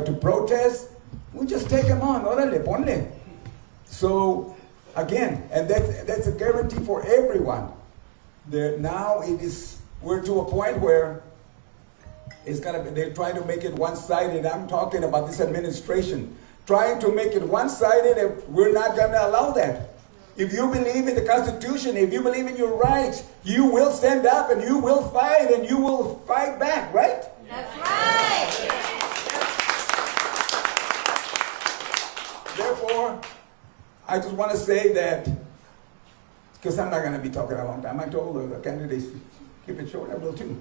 to protest, we just take them on. Órale, ponle. So again, and that's a guarantee for everyone. Now we're to a point where they're trying to make it one-sided. I'm talking about this administration trying to make it one-sided, and we're not going to allow that. If you believe in the Constitution, if you believe in your rights, you will stand up and you will fight and you will fight back, right? That's right. Therefore, I just want to say that, because I'm not going to be talking a long time. I told the candidates to keep it short. I will too.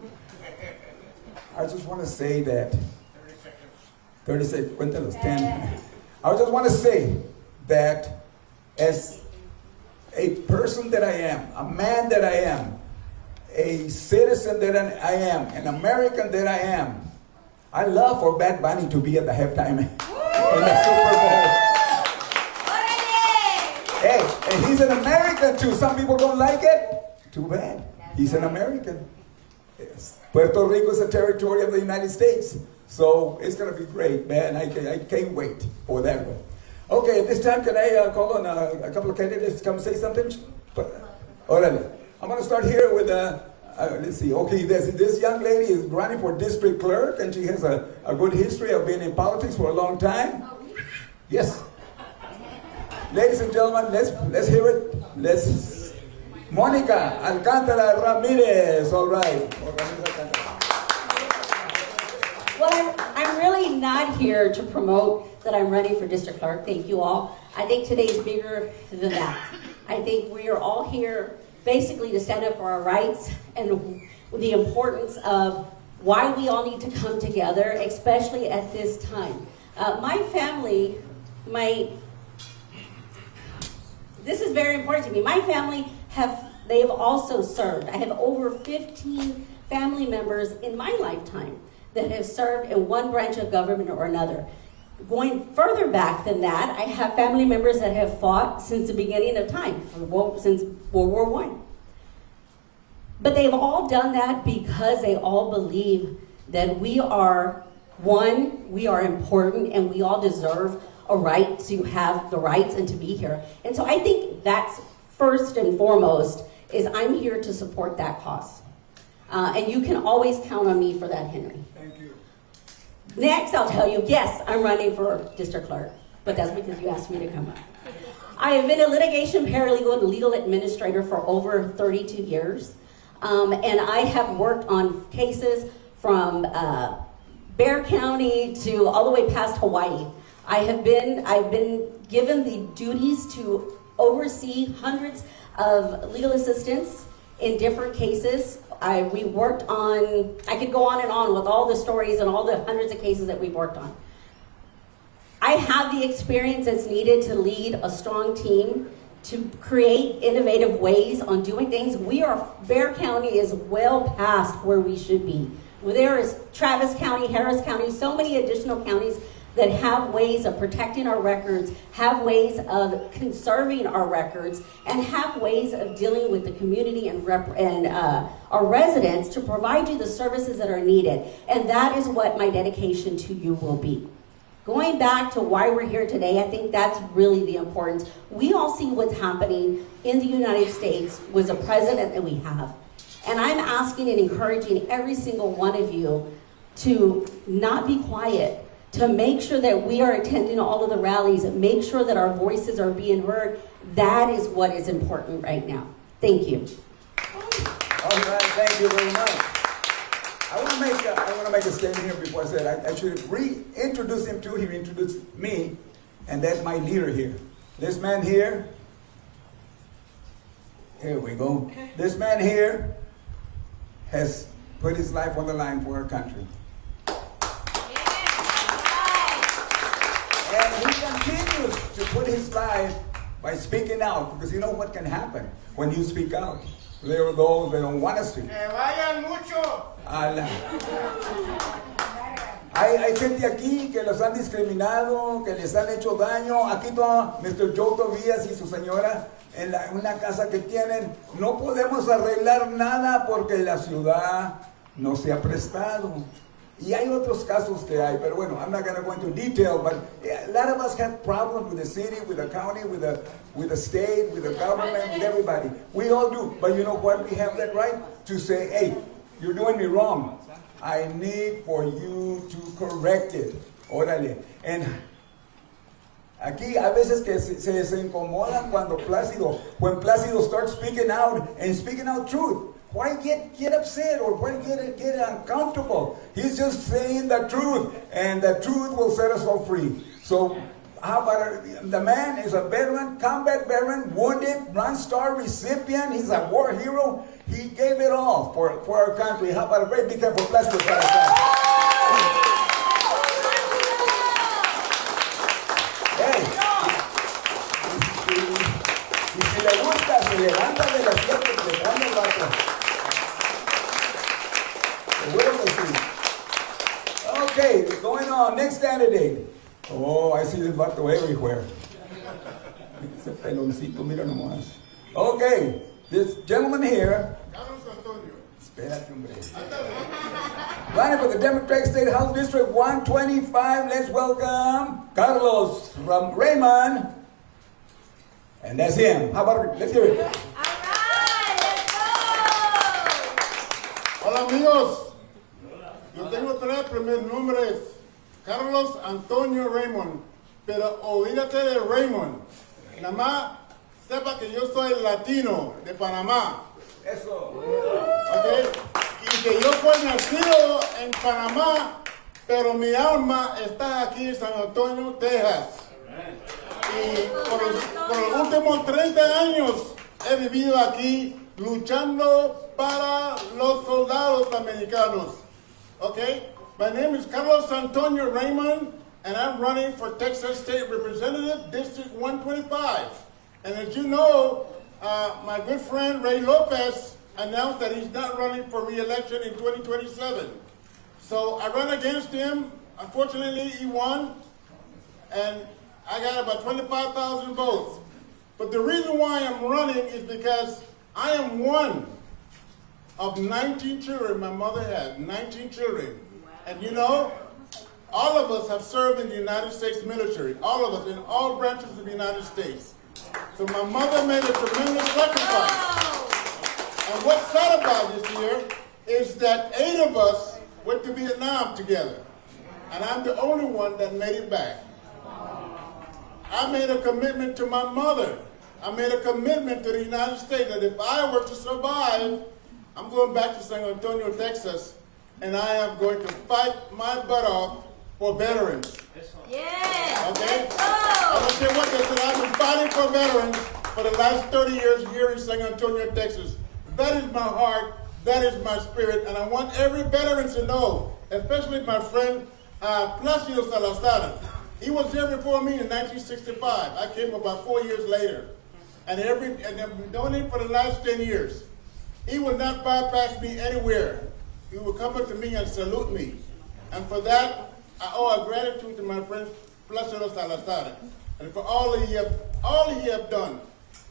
I just want to say that 30 seconds, cuéntalos, 10. I just want to say that as a person that I am, a man that I am, a citizen that I am, an American that I am, I love for Bad Bunny to be at the halftime in the Super Bowl. Hey, and he's an American too. Some people don't like it. Too bad. He's an American. Yes. Puerto Rico is a territory of the United States. So it's going to be great, man. I can't wait for that one. Okay, at this time, can I call on a couple of candidates to come say something? Orale. I'm going to start here with, let's see. Okay, this young lady is running for district clerk, and she has a good history of being in politics for a long time. Yes. Ladies and gentlemen, let's hear it. Monica Alcántara Ramirez. All right. Well, I'm really not here to promote that I'm running for district clerk. Thank you all. I think today's bigger than that. I think we are all here basically to stand up for our rights and the importance of why we all need to come together, especially at this time. My family, this is very important to me. My family they've also served. I have over 15 family members in my lifetime that have served in one branch of government or another. Going further back than that, I have family members that have fought since the beginning of time, since World War I. But they've all done that because they all believe that we are one, we are important, and we all deserve a right to have the rights and to be here. And so I think that's first and foremost, is I'm here to support that cause. And you can always count on me for that, Henry. Thank you. Next, I'll tell you, yes, I'm running for district clerk, but that's because you asked me to come up. I have been a litigation paralegal and legal administrator for over 32 years. And I have worked on cases from Bexar County to all the way past Hawaii. I've been given the duties to oversee hundreds of legal assistants in different cases. We worked on, I could go on and on with all the stories and all the hundreds of cases that we've worked on. I have the experience that's needed to lead a strong team, to create innovative ways on doing things. Bexar County is well past where we should be. There is Travis County, Harris County, so many additional counties that have ways of protecting our records, have ways of conserving our records, and have ways of dealing with the community and our residents to provide you the services that are needed. And that is what my dedication to you will be. Going back to why we're here today, I think that's really the importance. We all see what's happening in the United States with the president that we have. And I'm asking and encouraging every single one of you to not be quiet, to make sure that we are attending all of the rallies and make sure that our voices are being heard. That is what is important right now. Thank you. All right, thank you very much. I want to make a statement here before I say it. I should reintroduce him too. He introduced me, and that's my leader here. This man here we go. This man here has put his life on the line for our country. And he continues to put his life by speaking out, because you know what can happen when you speak out. There are those that don't want to speak. Hay gente aquí que los han discriminado, que les han hecho daño. Aquí está Mr. Joe Tobias y su señora en una casa que tienen. No podemos arreglar nada porque la ciudad no se ha prestado. Y hay otros casos que hay, pero bueno, I'm not going to go into detail, but yeah, a lot of us have problems with the city, with the county, with the state, with the government, with everybody. We all do. But you know what? We have that right to say, hey, you're doing me wrong. I need for you to correct it. Órale. And aquí a veces que se incomodan when Plácido starts speaking out and speaking out truth. Why get upset or why get uncomfortable? He's just saying the truth, and the truth will set us all free. So, how about the man is a veteran, combat veteran, wounded, Bronze Star recipient. He's a war hero. He gave it all for our country. How about a great big hand for Plácido Salazar? Hey, y si le gusta, se levanta de la silla y le pone el vato. Okay, going on. Next candidate. Oh, I see this vato everywhere. Ese peloncito, mira nomás. Okay, this gentleman here. Espérate, hombre. Running for the Democratic State House District 125. Let's welcome Carlos Raymond. And that's him. How about, let's hear it. All right, let's go. Hola amigos, yo tengo tres primeros nombres, Carlos Antonio Raymond, pero olvídate de Raymond, nada más sepa que yo soy latino de Panamá, Eso. ¿ok? Y que yo fui nacido en Panamá, pero mi alma está aquí en San Antonio, Texas. Y por los últimos 30 años he vivido aquí luchando para los soldados americanos. Okay? My name is Carlos Antonio Raymond, and I'm running for Texas State Representative, District 125. And as you know, my good friend Ray Lopez announced that he's not running for re-election in 2027. So I ran against him. Unfortunately, he won, and I got about 25,000 votes. But the reason why I'm running is because I am one of 19 children my mother had, 19 children. And you know, all of us have served in the United States military, all of us in all branches of the United States. So my mother made a tremendous sacrifice. And what's sad about this year is that 8 of us went to Vietnam together. And I'm the only one that made it back. I made a commitment to my mother. I made a commitment to the United States that if I were to survive, I'm going back to San Antonio, Texas, and I am going to fight my butt off for veterans. Yes. Okay? Let's I go. don't care what they said, I've been fighting for veterans for the last 30 years here in San Antonio, Texas. That is my heart, that is my spirit, and I want every veteran to know, especially my friend Plácido Salazar. He was here before me in 1965. I came about 4 years later. And I've been doing it for the last 10 years. He would not bypass me anywhere. He would come up to me and salute me. And for that, I owe a gratitude to my friend Plácido Salazar. And for all he have done.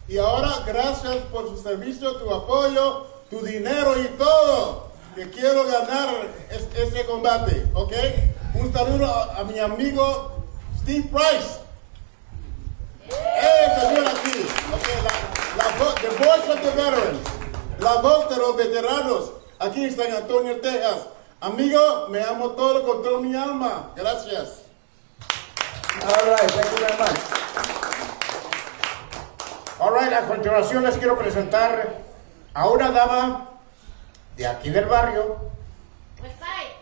Y ahora, gracias por su servicio, tu apoyo, tu dinero y todo. Que quiero ganar ese combate, ¿ok? Un saludo a mi amigo Steve Price. Señor aquí, okay, the voice of the veterans, la voz de los veteranos aquí en San Antonio, Texas. Amigo, me amo todo con toda mi alma. Gracias. All right, thank you very much. All right, a continuación les quiero presentar a una dama de aquí del barrio. West side.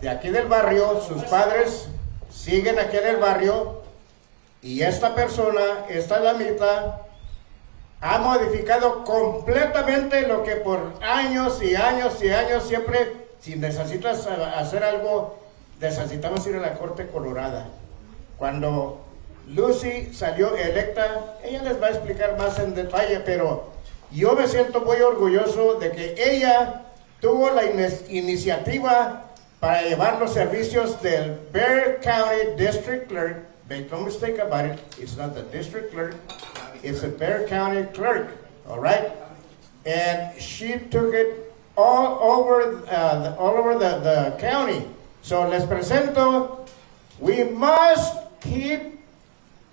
De aquí del barrio, sus padres siguen aquí en el barrio y esta persona, esta damita, ha modificado completamente lo que por años y años y años siempre, si necesitas hacer algo, necesitamos ir a la Corte Colorada. Cuando Lucy salió electa, ella les va a explicar más en detalle, pero yo me siento muy orgulloso de que ella tuvo la iniciativa para llevar los servicios del Bexar County District Clerk. Make no mistake about it, it's not the district clerk, it's the Bexar County Clerk, all right? And she took it all over the county. So les presento, we must keep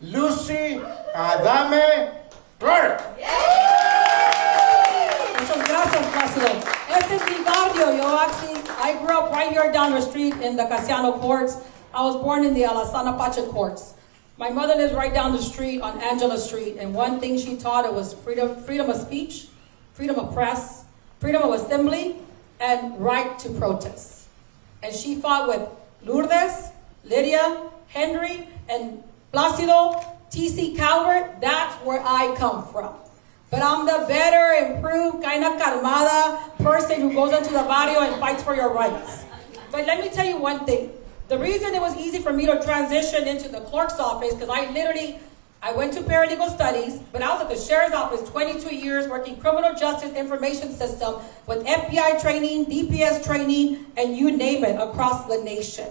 Lucy Adame Clark. Muchas gracias, Plácido. Este es mi barrio. I grew up right here down the street in the Cassiano Courts. I was born in the Alasana Pacha Courts. My mother lives right down the street on Angela Street, and one thing she taught, it was freedom of speech, freedom of press, freedom of assembly, and right to protest. And she fought with Lourdes, Lydia, Henry, and Plácido, T.C. Calvert. That's where I come from. But I'm the better, improved, kind of calmada person who goes into the barrio and fights for your rights. But let me tell you one thing. The reason it was easy for me to transition into the clerk's office, because I went to paralegal studies, but I was at the sheriff's office 22 years working criminal justice information system with FBI training, DPS training, and you name it, across the nation.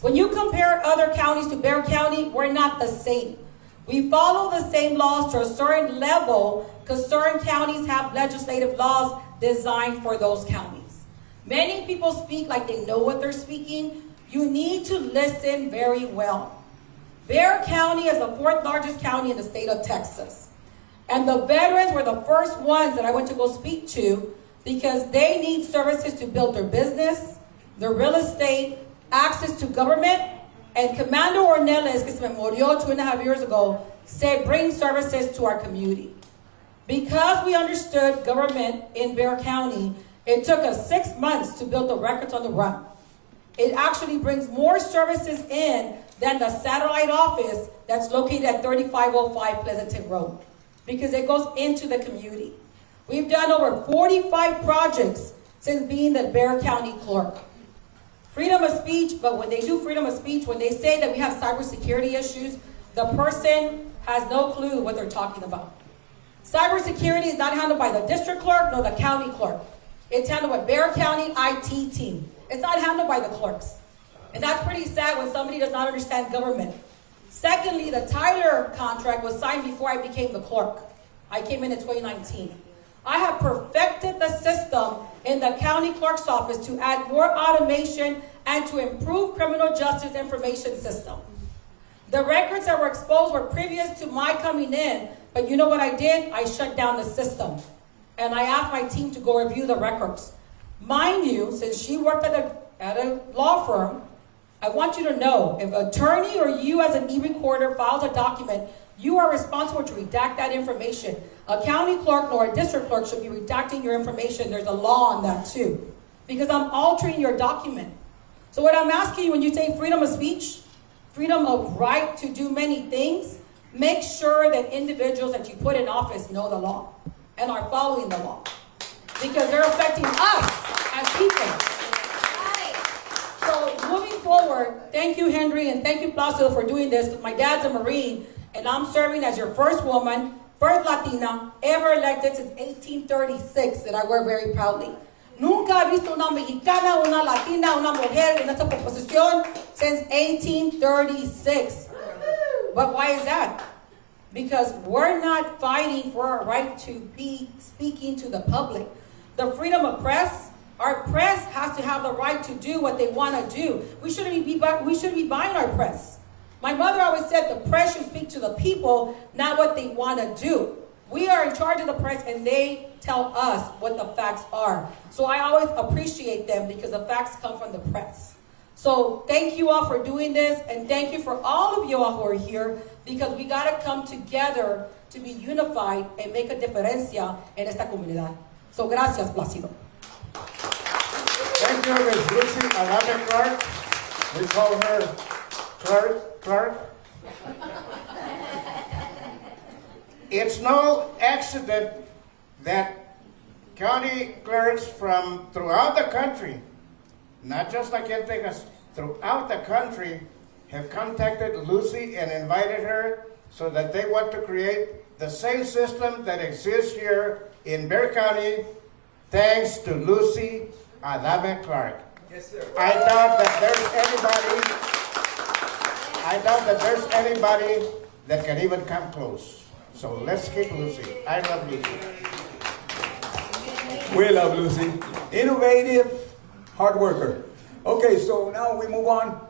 When you compare other counties to Bexar County, we're not the same. We follow the same laws to a certain level because certain counties have legislative laws designed for those counties. Many people speak like they know what they're speaking. You need to listen very well. Bexar County is the 4th largest county in the state of Texas. And the veterans were the first ones that I went to go speak to because they need services to build their business, their real estate, access to government. And Commander Ornelas, que se me murió 2.5 years ago, said bring services to our community. Because we understood government in Bexar County, it took us 6 months to build the records on the run. It actually brings more services in than the satellite office that's located at 3505 Pleasanton Road, because it goes into the community. We've done over 45 projects since being the Bexar County clerk. Freedom of speech, but when they do freedom of speech, when they say that we have cybersecurity issues, the person has no clue what they're talking about. Cybersecurity is not handled by the district clerk nor the county clerk. It's handled by Bexar County IT team. It's not handled by the clerks. And that's pretty sad when somebody does not understand government. Secondly, the Tyler contract was signed before I became the clerk. I came in 2019. I have perfected the system in the county clerk's office to add more automation and to improve criminal justice information system. The records that were exposed were previous to my coming in, but you know what I did? I shut down the system. And I asked my team to go review the records. Mind you, since she worked at a law firm, I want you to know, if an attorney or you as an e-recorder files a document, you are responsible to redact that information. A county clerk nor a district clerk should be redacting your information. There's a law on that too, because I'm altering your document. So what I'm asking you when you say freedom of speech, freedom of right to do many things, make sure that individuals that you put in office know the law and are following the law, because they're affecting us as people. So moving forward, thank you, Henry, and thank you, Plácido, for doing this. My dad's a Marine, and I'm serving as your first woman, first Latina, ever elected since 1836, that I wear very proudly. Nunca he visto una mexicana, una latina, una mujer en esta posición since 1836. But why is that? Because we're not fighting for our right to be speaking to the public. The freedom of press, our press has to have the right to do what they want to do. We shouldn't be buying our press. My mother always said the press should speak to the people, not what they want to do. We are in charge of the press, and they tell us what the facts are. So I always appreciate them because the facts come from the press. So thank you all for doing this, and thank you for all of you all who are here, because we got to come together to be unified and make a diferencia en esta comunidad. So gracias, Plácido. Thank you, Ms. Lucy Adame Clark. We call her Clark. It's no accident that county clerks from throughout the country, not just like in Texas, throughout the country, have contacted Lucy and invited her so that they want to create the same system that exists here in Bexar County, thanks to Lucy Adame Clark. Yes, sir. I doubt that there's anybody that can even come close. So let's keep Lucy. I love Lucy. We love Lucy. Innovative, hard worker. Okay, so now we move on.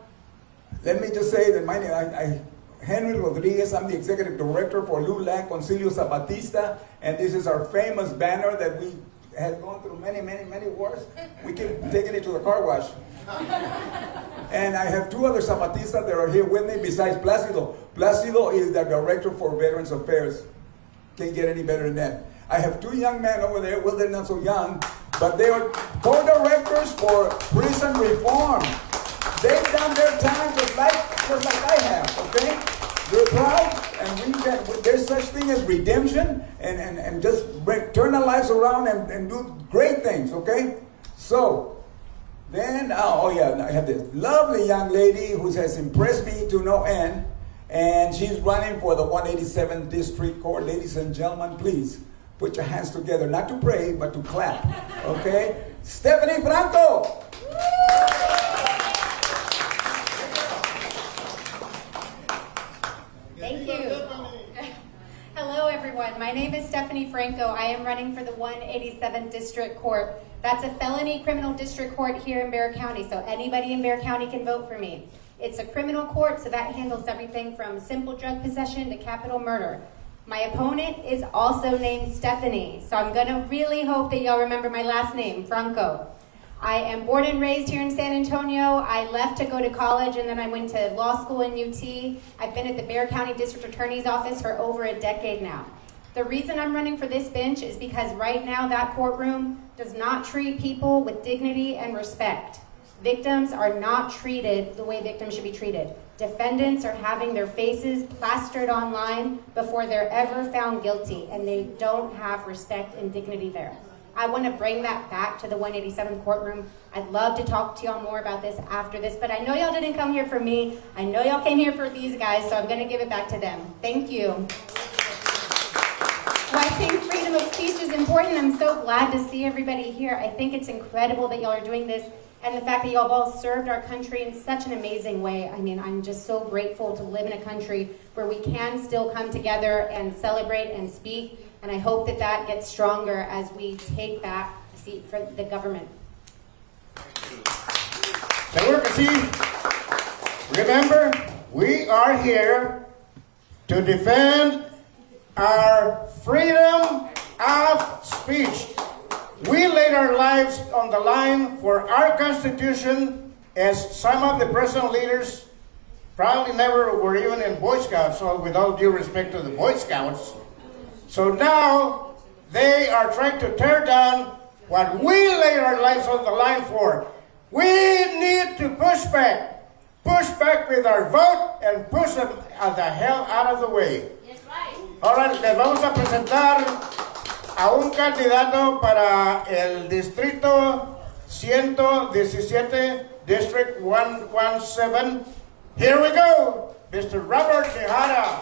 Let me just say that my name, Henry Rodriguez, I'm the executive director for LULAC Concilio Zapatista, and this is our famous banner that we have gone through many, many, many wars. We keep taking it to the car wash. And I have two other Zapatistas that are here with me besides Placido. Placido is the director for Veterans Affairs. Can't get any better than that. I have two young men over there. Well, they're not so young, but they are co-directors for prison reform. They've done their time just like I have, okay? We're proud, and there's such thing as redemption, and just turn our lives around and do great things, okay? So, then, I have this lovely young lady who has impressed me to no end, and she's running for the 187th District Court. Ladies and gentlemen, please put your hands together, not to pray, but to clap, okay? Stephanie Franco! Thank you. Hello, everyone. My name is Stephanie Franco. I am running for the 187th District Court. That's a felony criminal district court here in Bexar County, so anybody in Bexar County can vote for me. It's a criminal court, so that handles everything from simple drug possession to capital murder. My opponent is also named Stephanie, so I'm gonna really hope that y'all remember my last name, Franco. I am born and raised here in San Antonio. I left to go to college, and then I went to law school in UT. I've been at the Bexar County District Attorney's Office for over a decade now. The reason I'm running for this bench is because right now that courtroom does not treat people with dignity and respect. Victims are not treated the way victims should be treated. Defendants are having their faces plastered online before they're ever found guilty, and they don't have respect and dignity there. I want to bring that back to the 187th courtroom. I'd love to talk to y'all more about this after this, but I know y'all didn't come here for me. I know y'all came here for these guys, so I'm going to give it back to them. Thank you. Well, I think freedom of speech is important. I'm so glad to see everybody here. I think it's incredible that y'all are doing this, and the fact that y'all have all served our country in such an amazing way. I mean, I'm just so grateful to live in a country where we can still come together and celebrate and speak, and I hope that that gets stronger as we take back a seat for the government. Seguro que sí. Remember, we are here to defend our freedom of speech. We laid our lives on the line for our Constitution, as some of the present leaders probably never were even in Boy Scouts, so with all due respect to the Boy Scouts. So now they are trying to tear down what we laid our lives on the line for. We need to push back with our vote, and push them the hell out of the way. That's right. Ahora les vamos a presentar a un candidato para el distrito 117, District 117. Here we go, Mr. Robert Mihara.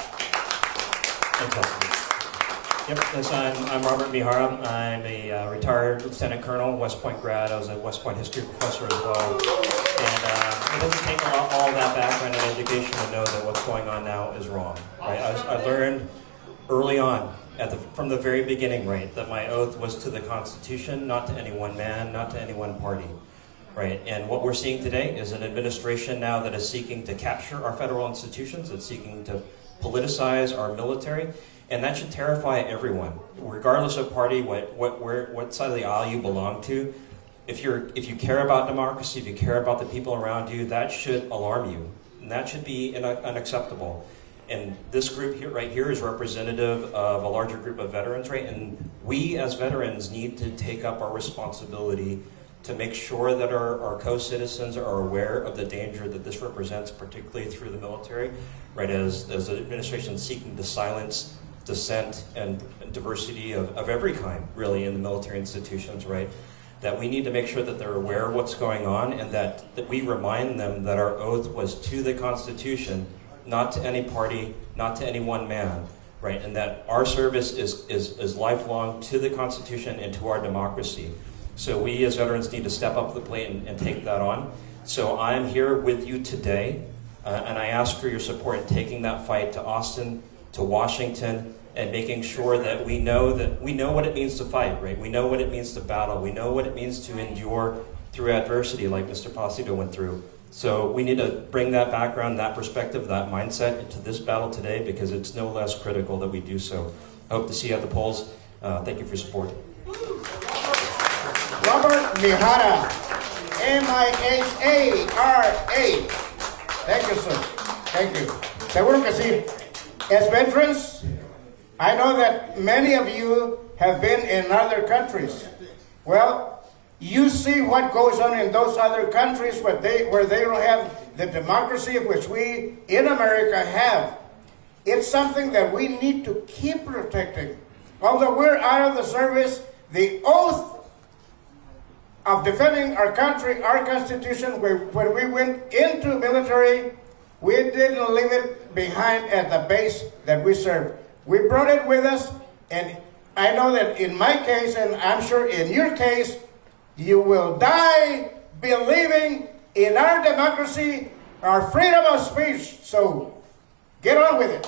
Yep, yes, I'm Robert Mihara. I'm a retired lieutenant colonel, West Point grad. I was a West Point history professor as well. And it doesn't take all that background and education to know that what's going on now is wrong. Right? I learned early on, from the very beginning, right, that my oath was to the Constitution, not to any one man, not to any one party. Right? And what we're seeing today is an administration now that is seeking to capture our federal institutions. It's seeking to politicize our military. And that should terrify everyone, regardless of party, what side of the aisle you belong to. If you care about democracy, if you care about the people around you, that should alarm you, and that should be unacceptable. And this group here, right here, is representative of a larger group of veterans, right? And we, as veterans, need to take up our responsibility to make sure that our co-citizens are aware of the danger that this represents, particularly through the military, right? As the administration is seeking to silence dissent and diversity of every kind, really, in the military institutions, right? That we need to make sure that they're aware of what's going on, and that we remind them that our oath was to the Constitution, not to any party, not to any one man, right? And that our service is lifelong to the Constitution and to our democracy. So we as veterans need to step up to the plate and take that on. So I'm here with you today, and I ask for your support in taking that fight to Austin, to Washington, and making sure that we know what it means to fight, right? We know what it means to battle. We know what it means to endure through adversity like Mr. Placido went through. So we need to bring that background, that perspective, that mindset into this battle today because it's no less critical that we do so. I hope to see you at the polls. Thank you for your support. Robert Mihara, M-I-H-A-R-A. Thank you, sir. Thank you. Seguro que sí. As veterans, I know that many of you have been in other countries. Well, you see what goes on in those other countries where they don't have the democracy which we in America have. It's something that we need to keep protecting. Although we're out of the service, the oath of defending our country, our Constitution, when we went into military, we didn't leave it behind at the base that we served. We brought it with us, and I know that in my case, and I'm sure in your case, you will die believing in our democracy, our freedom of speech. So get on with it.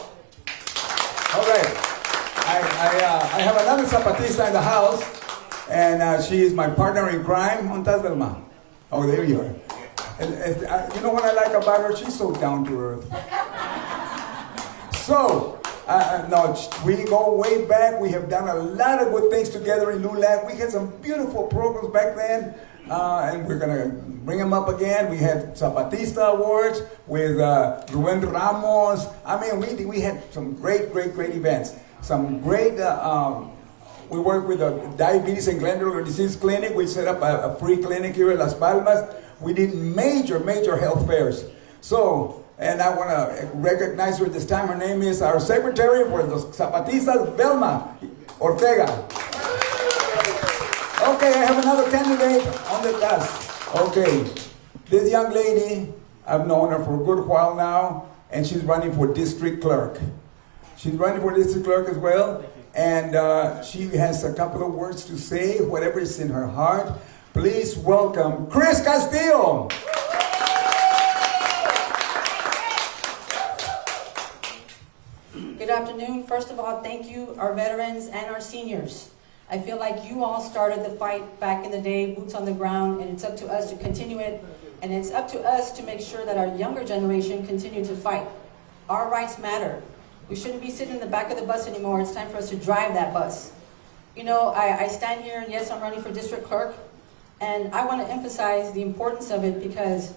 All right. I have another Zapatista in the house, and she is my partner in crime. ¿Dónde Velma? Oh, there you are. And, you know what I like about her? She's so down to earth. So, no, we go way back. We have done a lot of good things together in LULAC. We had some beautiful programs back then, and we're going to bring them up again. We had Zapatista Awards with Ruben Ramos. I mean, we had some great events. Some great, we worked with the Diabetes and Glandular Disease Clinic. We set up a free clinic here in Las Palmas. We did major health fairs. So, and I want to recognize her this time. Her name is our secretary for the Zapatistas, Velma Ortega. Okay, I have another candidate on the task. Okay, this young lady, I've known her for a good while now, and she's running for district clerk. She's running for district clerk as well, and she has a couple of words to say, whatever is in her heart. Please welcome Chris Castillo. Good afternoon. First of all, thank you, our veterans and our seniors. I feel like you all started the fight back in the day, boots on the ground, and it's up to us to continue it, and it's up to us to make sure that our younger generation continue to fight. Our rights matter. We shouldn't be sitting in the back of the bus anymore. It's time for us to drive that bus. You know, I stand here, and yes, I'm running for district clerk, and I want to emphasize the importance of it because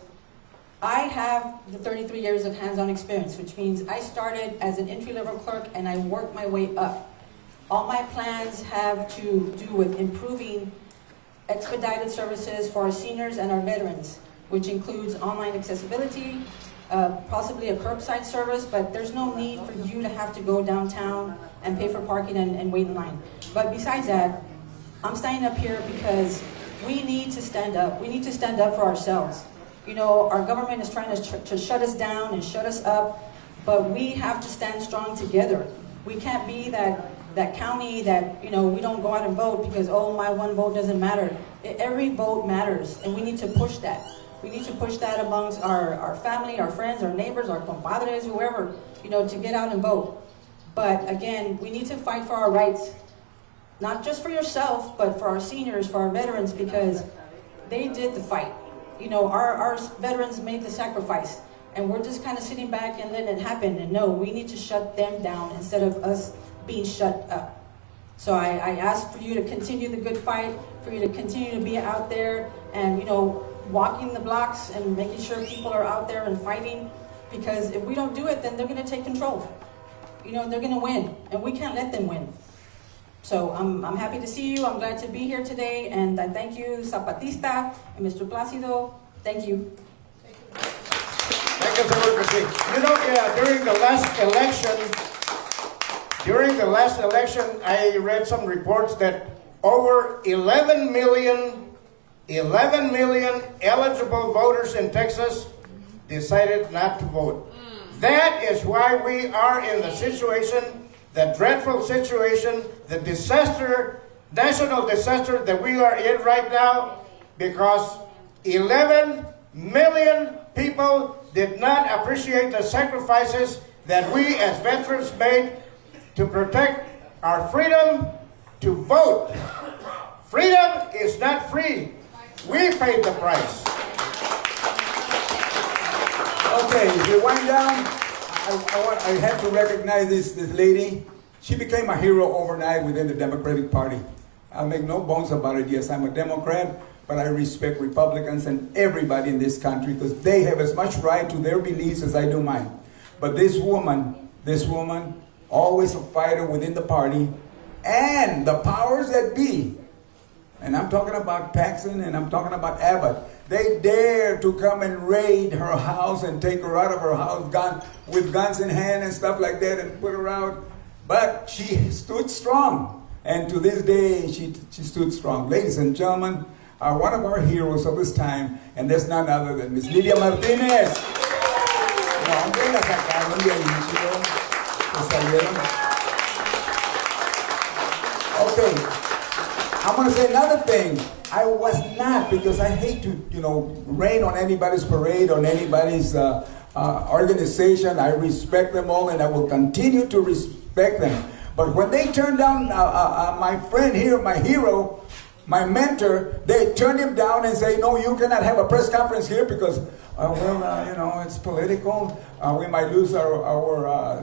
I have the 33 years of hands-on experience, which means I started as an entry-level clerk and I worked my way up. All my plans have to do with improving expedited services for our seniors and our veterans, which includes online accessibility, possibly a curbside service, but there's no need for you to have to go downtown and pay for parking and wait in line. But besides that, I'm standing up here because we need to stand up. We need to stand up for ourselves. You know, our government is trying to shut us down and shut us up, but we have to stand strong together. We can't be that county that, you know, we don't go out and vote because, oh, my one vote doesn't matter. Every vote matters, and we need to push that. We need to push that amongst our family, our friends, our neighbors, our compadres, whoever, you know, to get out and vote. But again, we need to fight for our rights, not just for yourself, but for our seniors, for our veterans, because they did the fight. You know, our veterans made the sacrifice, and we're just kind of sitting back and letting it happen. And no, we need to shut them down instead of us being shut up. So I ask for you to continue the good fight, for you to continue to be out there and, you know, walking the blocks and making sure people are out there and fighting, because if we don't do it, then they're going to take control. You know, they're going to win, and we can't let them win. So I'm happy to see you. I'm glad to be here today, and I thank you, Zapatista and Mr. Placido. Thank you. Thank you, Senator Castillo. You know, during the last election, I read some reports that over 11 million eligible voters in Texas decided not to vote. That is why we are in the situation, the dreadful situation, the disaster, national disaster that we are in right now, because 11 million people did not appreciate the sacrifices that we as veterans made to protect our freedom to vote. Freedom is not free. We paid the price. Okay, if we wind down, I have to recognize this lady. She became a hero overnight within the Democratic Party. I'll make no bones about it. Yes, I'm a Democrat, but I respect Republicans and everybody in this country because they have as much right to their beliefs as I do mine. But this woman, always a fighter within the party, and the powers that be, and I'm talking about Paxson and I'm talking about Abbott, they dare to come and raid her house and take her out of her house with guns in hand and stuff like that and put her out. But she stood strong. And to this day, she stood strong. Ladies and gentlemen, one of our heroes of this time, and there's none other than Miss Lidia Martinez. No, hombre, la sacaron de ahí, chicos. La salieron. Okay, I'm going to say another thing. I was not, because I hate to, rain on anybody's parade, on anybody's organization. I respect them all, and I will continue to respect them. But when they turned down my friend here, my hero, my mentor, they turned him down and say, no, you cannot have a press conference here because, it's political. We might lose our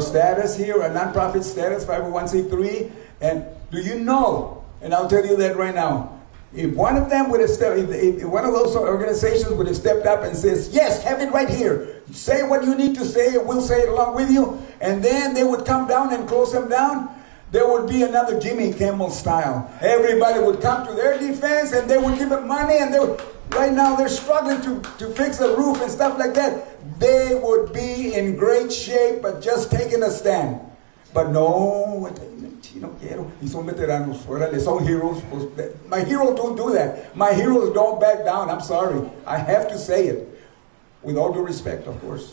status here, a nonprofit status, 501c3. And do you know, and I'll tell you that right now, if one of them would have stepped, if one of those organizations would have stepped up and says, yes, have it right here. Say what you need to say, and we'll say it along with you. And then they would come down and close them down. There would be another Jimmy Kimmel style. Everybody would come to their defense and they would give them money, and right now they're struggling to fix the roof and stuff like that. They would be in great shape, but just taking a stand. But no, no quiero. Y son veteranos, órale, son heroes. My heroes don't do that. My heroes don't back down. I'm sorry. I have to say it. With all due respect, of course.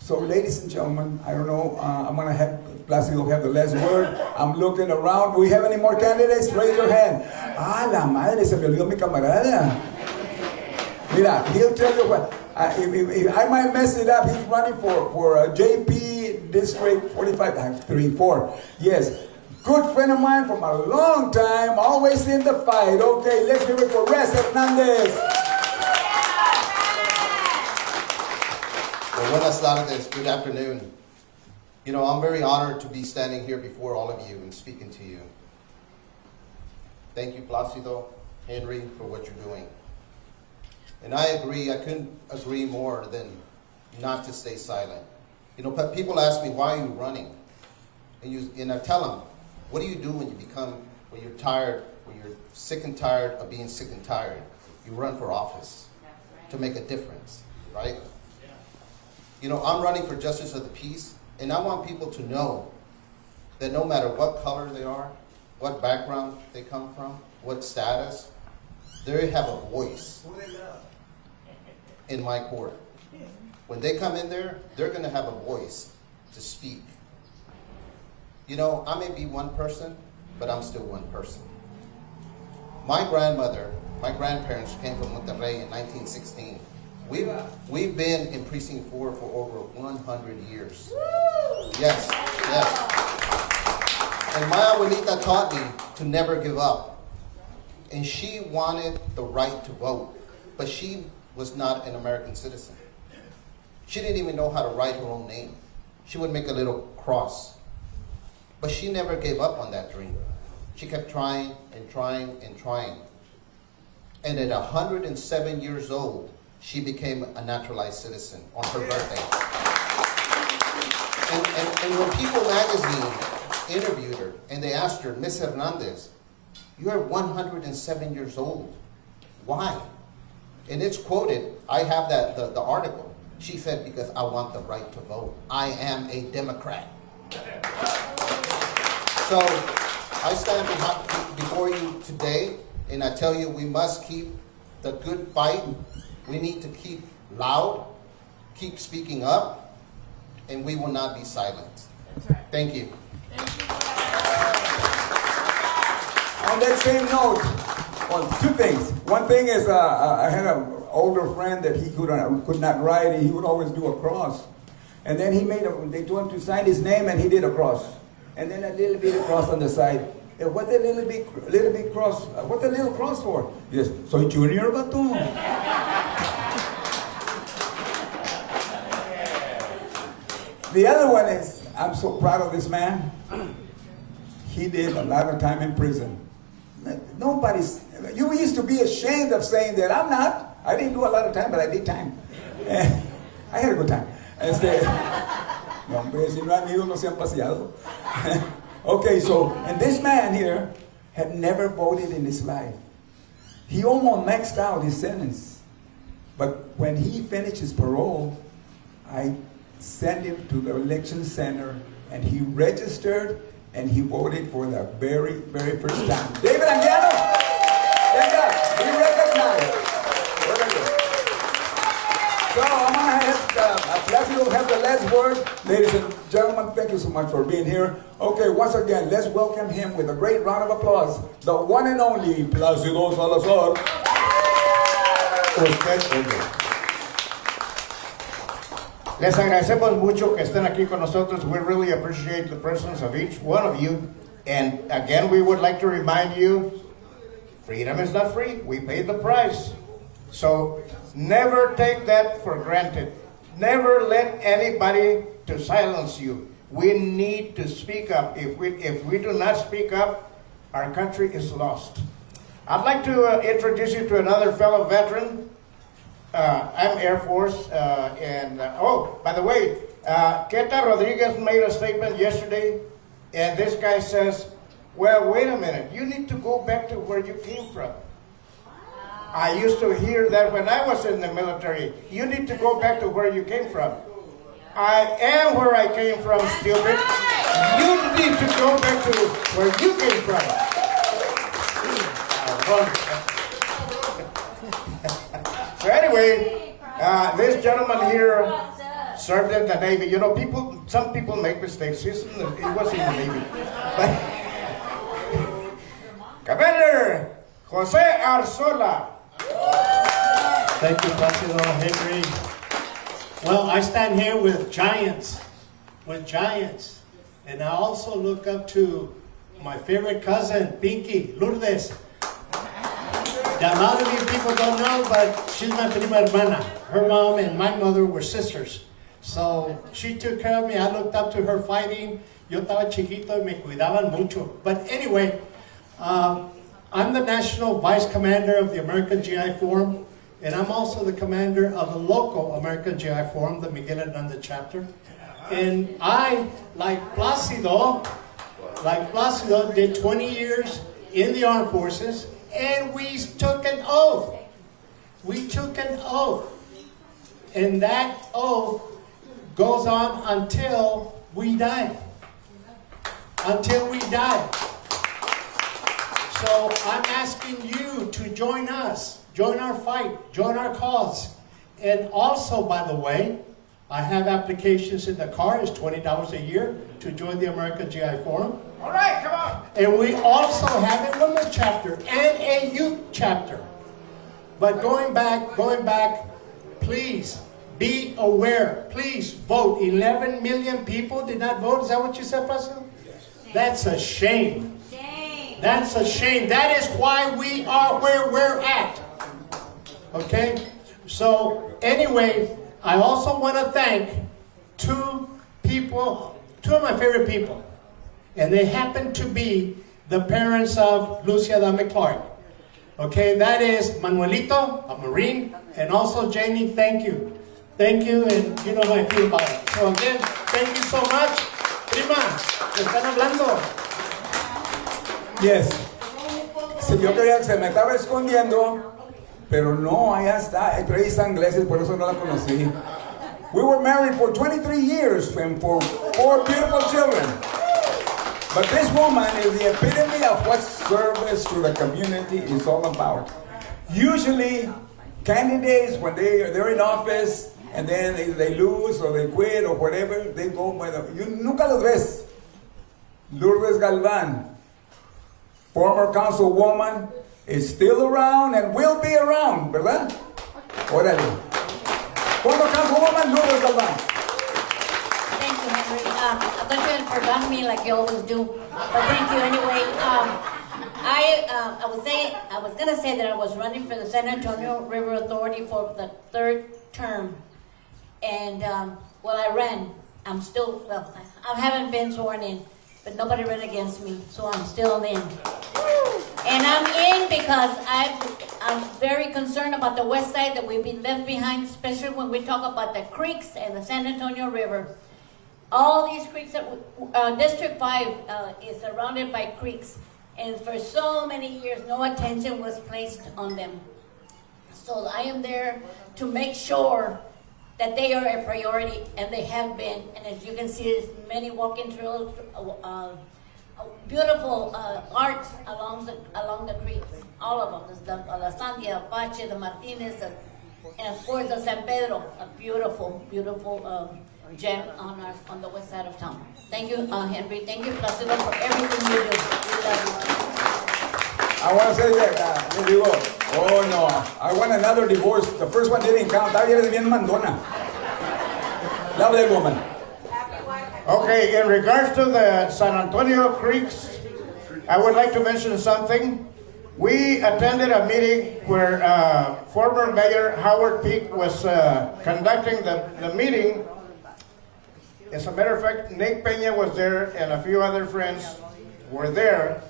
So, ladies and gentlemen, I don't know, I'm going to have Placido have the last word. I'm looking around. Do we have any more candidates? Raise your hand. Ah, la madre, se me olvidó mi camarada. Mira, he'll tell you what. If I might mess it up, he's running for JP District 45, 3, 4. Yes. Good friend of mine from a long time, always in the fight. Okay, let's give it for Res Hernandez. Well, buenas tardes, good afternoon. I'm very honored to be standing here before all of you and speaking to you. Thank you, Placido, Henry, for what you're doing. And I agree, I couldn't agree more than not to stay silent. People ask me, why are you running? And I tell them, what do you do when you're tired, when you're sick and tired of being sick and tired? You run for office to make a difference, right? I'm running for justice of the peace, and I want people to know that no matter what color they are, what background they come from, what status, they have a voice in my court. When they come in there, they're going to have a voice to speak. I may be one person, but I'm still one person. My grandparents came from Monterrey in 1916. We've been in Precinct 4 for over 100 years. Yes. And my abuelita taught me to never give up. And she wanted the right to vote, but she was not an American citizen. She didn't even know how to write her own name. She would make a little cross. But she never gave up on that dream. She kept trying and trying and trying. And at 107 years old, she became a naturalized citizen on her birthday. And when People Magazine interviewed her and they asked her, Miss Hernandez, you are 107 years old. Why? And it's quoted, I have the article. She said, because I want the right to vote. I am a Democrat. So I stand before you today and I tell you we must keep the good fight. We need to keep loud, keep speaking up, and we will not be silenced. Thank you. On that same note, well, two things. One thing is I had an older friend that he could not write, and he would always do a cross. And then they told him to sign his name, and he did a cross. And then a little bit of cross on the side. What's the little big cross? What's the little cross for? Yes, soy junior, vato. The other one is, I'm so proud of this man. He did a lot of time in prison. You used to be ashamed of saying that. I'm not. I didn't do a lot of time, but I did time. I had a good time. No, hombre, si no amigos no se han paseado. Okay, so, and this man here had never voted in his life. He almost maxed out his sentence. But when he finished his parole, I sent him to the election center, and he registered, and he voted for the very, very first time. David Anguiano, venga, be recognized. Very good. So I'm going to have Plácido have the last word. Ladies and gentlemen, thank you so much for being here. Okay, once again, let's welcome him with a great round of applause. The one and only Plácido Salazar. Les agradecemos mucho que estén aquí con nosotros. We really appreciate the presence of each one of you. And again, we would like to remind you, freedom is not free. We paid the price. So never take that for granted. Never let anybody to silence you. We need to speak up. If we do not speak up, our country is lost. I'd like to introduce you to another fellow veteran. I'm Air Force, oh, by the way, Keta Rodriguez made a statement yesterday, and this guy says, well, wait a minute, you need to go back to where you came from. I used to hear that when I was in the military. You need to go back to where you came from. I am where I came from, stupid. You need to go back to where you came from. So anyway, this gentleman here served in the Navy. You know, some people make mistakes. He was in the Navy. But Commander Jose Arzola. Thank you, Plácido, Henry. Well, I stand here with giants. And I also look up to my favorite cousin, Pinky, Lourdes. A lot of you people don't know, but she's my prima hermana. Her mom and my mother were sisters. So she took care of me. I looked up to her fighting. Yo estaba chiquito y me cuidaban mucho. But anyway, I'm the National Vice Commander of the American GI Forum, and I'm also the commander of the local American GI Forum, the Miguel Hernandez chapter. And I, like Plácido, did 20 years in the armed forces. And we took an oath. And that oath goes on until we die. So I'm asking you to join us, join our fight, join our cause. And also, by the way, I have applications in the car. It's $20 a year to join the American GI Forum. All right, come on. And we also have a women's chapter and a youth chapter. But going back, please be aware. Please vote. 11 million people did not vote. Is that what you said, President? That's a shame. That's a shame. That is why we are where we're at. Okay? So, anyway, I also want to thank two of my favorite people. And they happen to be the parents of Lucia Dame Clark. Okay, that is Manuelito, a Marine, and also Janie, thank you. Thank you, and you know how I feel about it. So again, thank you so much. Prima, ¿me están hablando? Yes. Si yo creía que se me estaba escondiendo, pero no, allá está. Entrevista ingleses, por eso no la conocí. We were married for 23 years and for 4 beautiful children. But this woman is the epitome of what service to the community is all about. Usually, candidates, when they're in office, and then they lose or they quit or whatever, they go by the... You nunca los ves. Lourdes Galvan, former councilwoman, is still around and will be around, ¿verdad? Órale. Former councilwoman, Lourdes Galvan. Thank you, Henry. I thought you had forgotten me like you always do. But thank you anyway. I was gonna say that I was running for the San Antonio River Authority for the 3rd term. And, well, I ran. I'm still, well, I haven't been sworn in, but nobody ran against me, so I'm still in. And I'm in because I'm very concerned about the west side that we've been left behind, especially when we talk about the creeks and the San Antonio River. All these creeks, District 5 is surrounded by creeks, and for so many years, no attention was placed on them. So I am there to make sure that they are a priority, and they have been. And as you can see, there's many walking trails, beautiful arcs along the creeks, all of them. There's the La Sandia, Apache, the Martinez, and of course the San Pedro, a beautiful, beautiful gem on the west side of town. Thank you, Henry. Thank you, Placido, for everything you do. We love you. I want to say that, yo digo, oh no, I want another divorce. The first one didn't count. That was bien mandona. Lovely woman. Okay, in regards to the San Antonio Creeks, I would like to mention something. We attended a meeting where former Mayor Howard Peak was conducting the meeting. As a matter of fact, Nick Peña was there and a few other friends were there.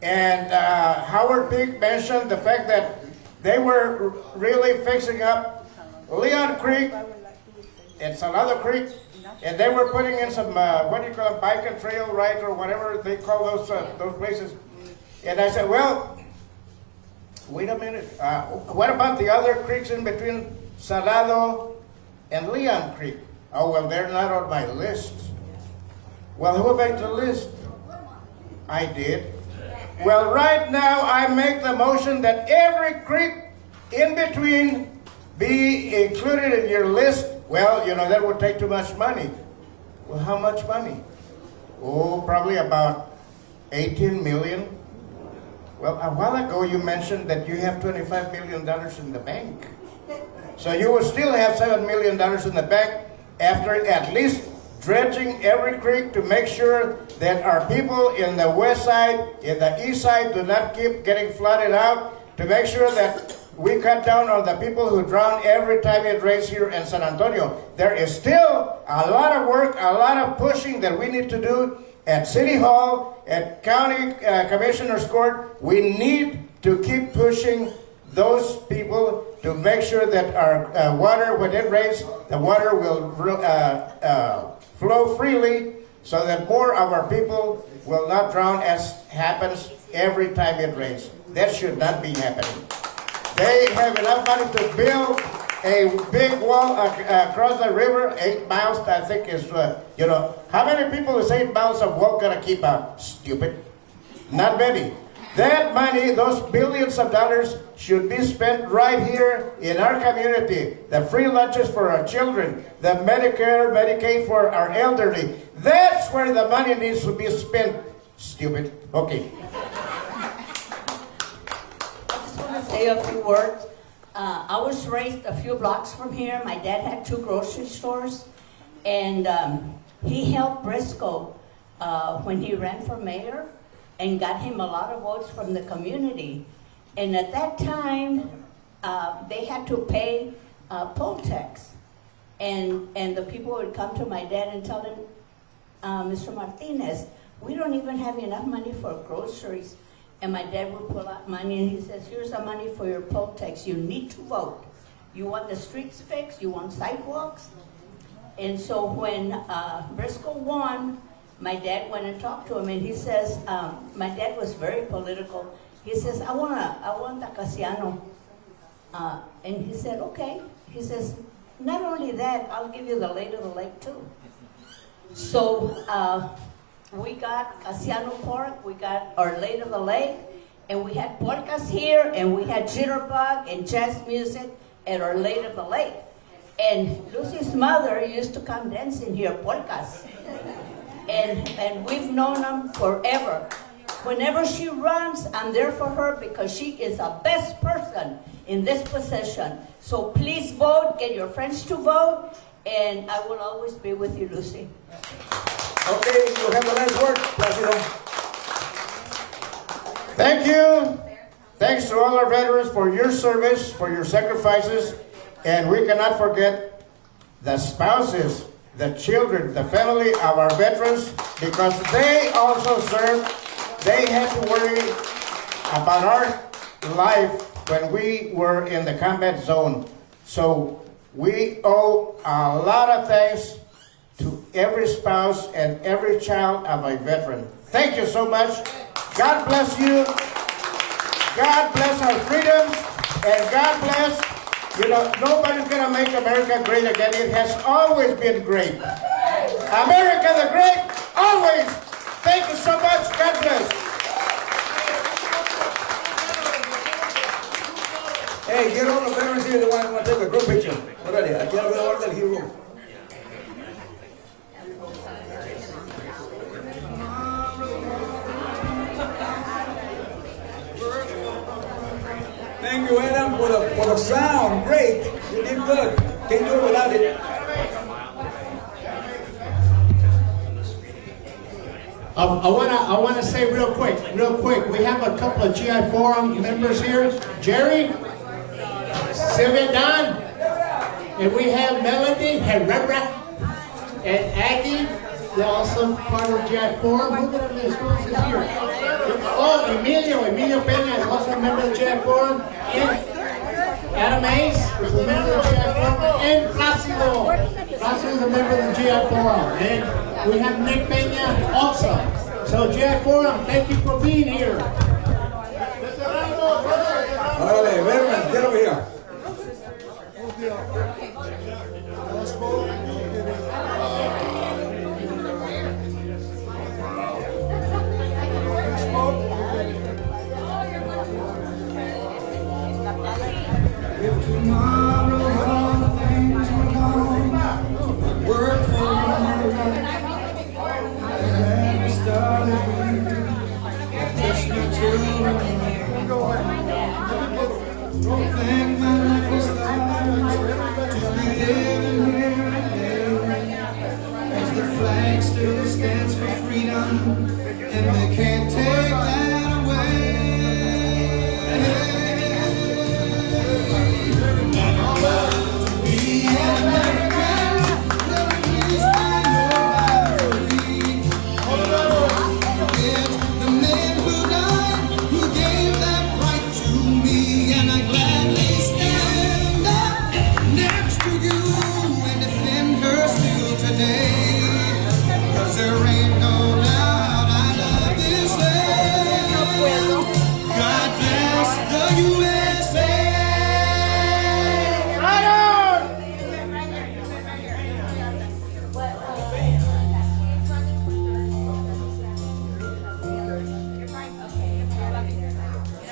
And Howard Peak mentioned the fact that they were really fixing up Leon Creek and Salado Creek, and they were putting in some, what do you call it, bike and trail ride or whatever they call those places. And I said, well, wait a minute, what about the other creeks in between Salado and Leon Creek? Oh, well, they're not on my list. Well, who made the list? I did. Well, right now, I make the motion that every creek in between be included in your list. Well, you know, that would take too much money. Well, how much money? Oh, probably about 18 million. Well, a while ago, you mentioned that you have $25 million in the bank. So you will still have $7 million in the bank after at least dredging every creek to make sure that our people in the west side, in the east side, do not keep getting flooded out, to make sure that we cut down on the people who drown every time it rains here in San Antonio. There is still a lot of work, a lot of pushing that we need to do at City Hall, at County Commissioner's Court. We need to keep pushing those people to make sure that our water, when it rains, the water will flow freely so that more of our people will not drown, as happens every time it rains. That should not be happening. They have enough money to build a big wall across the river, 8 miles, I think is, you know, how many people is 8 miles of wall gonna keep out? Stupid. Not many. That money, those billions of dollars, should be spent right here in our community. The free lunches for our children, the Medicare, Medicaid for our elderly. That's where the money needs to be spent. Stupid. Okay. I just want to say a few words. I was raised a few blocks from here. My dad had 2 grocery stores, and he helped Briscoe when he ran for mayor and got him a lot of votes from the community. And at that time, they had to pay poll tax. And the people would come to my dad and tell him, Mr. Martinez, we don't even have enough money for groceries. And my dad would pull out money and he says, here's the money for your poll tax. You need to vote. You want the streets fixed? You want sidewalks? And so when Briscoe won, my dad went and talked to him, and he says, my dad was very political. He says, I want the Cassiano. And he said, okay. He says, not only that, I'll give you the lake of the lake too. So we got Cassiano Park, we got our lake of the lake, and we had polkas here, and we had jitterbug and jazz music at our lake of the lake. And Lucy's mother used to come dancing here, polkas. And we've known them forever. Whenever she runs, I'm there for her because she is the best person in this position. So please vote, get your friends to vote, and I will always be with you, Lucy. Okay, you have the last word, Placido. Thank you. Thanks to all our veterans for your service, for your sacrifices, and we cannot forget the spouses, the children, the family of our veterans, because they also served. They had to worry about our life when we were in the combat zone. So we owe a lot of thanks to every spouse and every child of a veteran. Thank you so much. God bless you. God bless our freedoms, and God bless, nobody's gonna make America great again. It has always been great. America the Great, always. Thank you so much. God bless. Hey, get all the veterans here that want to take a group picture. Órale, aquí alrededor del hero. Thank you, Adam, for the sound. Great. You did good. Can't do it without it. I wanna say real quick, we have a couple of GI Forum members here. Jerry, Sylvia Don, and we have Melody, Herrera, and Aggie. They're also part of GI Forum. Who did I miss? Who else is here? Oh, Emilio Peña is also a member of the GI Forum. And Adam Ace is a member of the GI Forum. And Placido is a member of the GI Forum. And we have Nick Peña also. So GI Forum, thank you for being here. Órale, veterans, get over here. If tomorrow all the things were gone, work for and started just my children. Think my life is large to be living here today, as the flag still stands for freedom, and they can't take that away.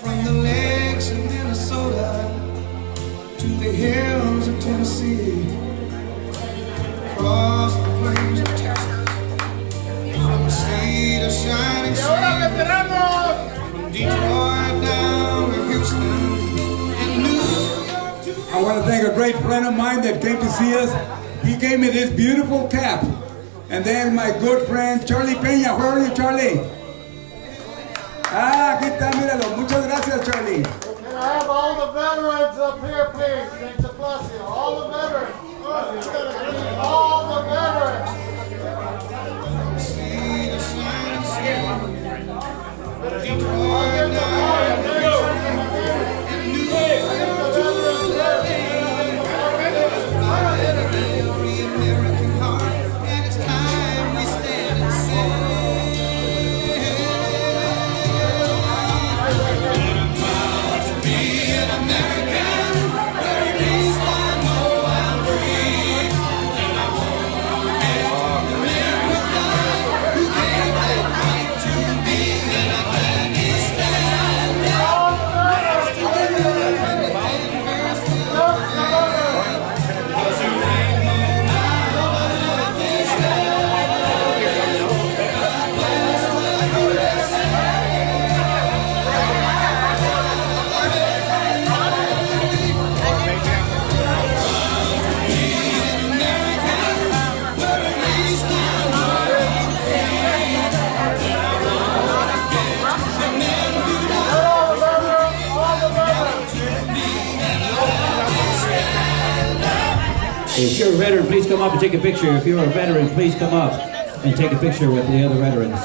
From the lakes of Minnesota to the hills of Tennessee, across the plains of Texas, from the sea to shining sea, from Detroit down to Houston and New York to... I want to thank a great friend of mine that came to see us. He gave me this beautiful cap. And then my good friend Charlie Peña. Where are you, Charlie? Ah, aquí está, míralo. Muchas gracias, Charlie. Can I have all the veterans up here, please? Thanks to Placido. All the veterans. All the veterans. Detroit down to Houston and New York to every American heart, and it's time we stand and say, I'm proud to be an American, where at least I know I'm free, and I won't If you're a veteran, please come up and take a picture. If you're a veteran, please come up and take a picture with the other veterans.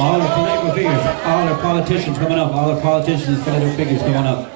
All the political figures, all the politicians coming up, all the politicians and political figures coming up.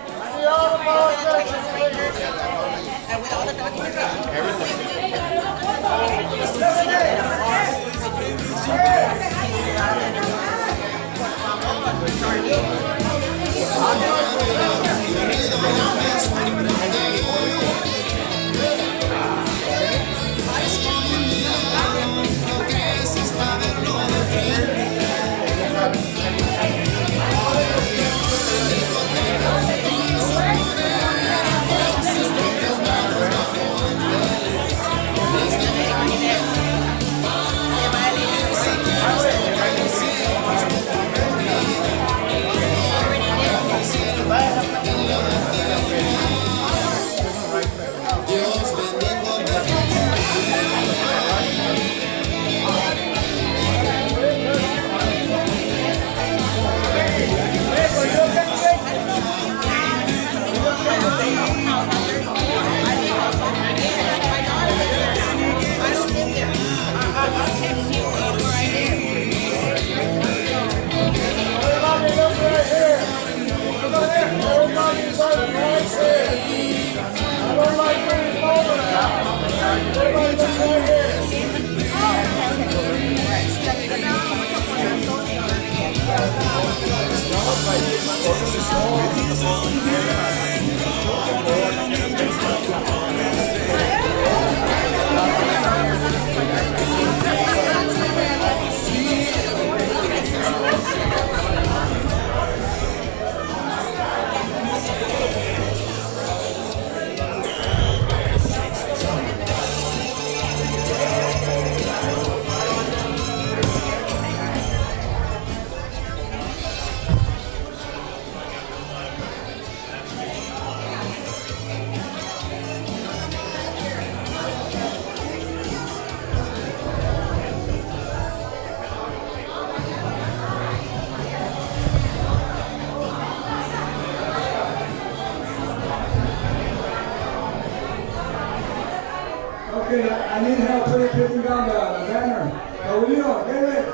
Okay, I need help putting down the banner. Paulino, get ready.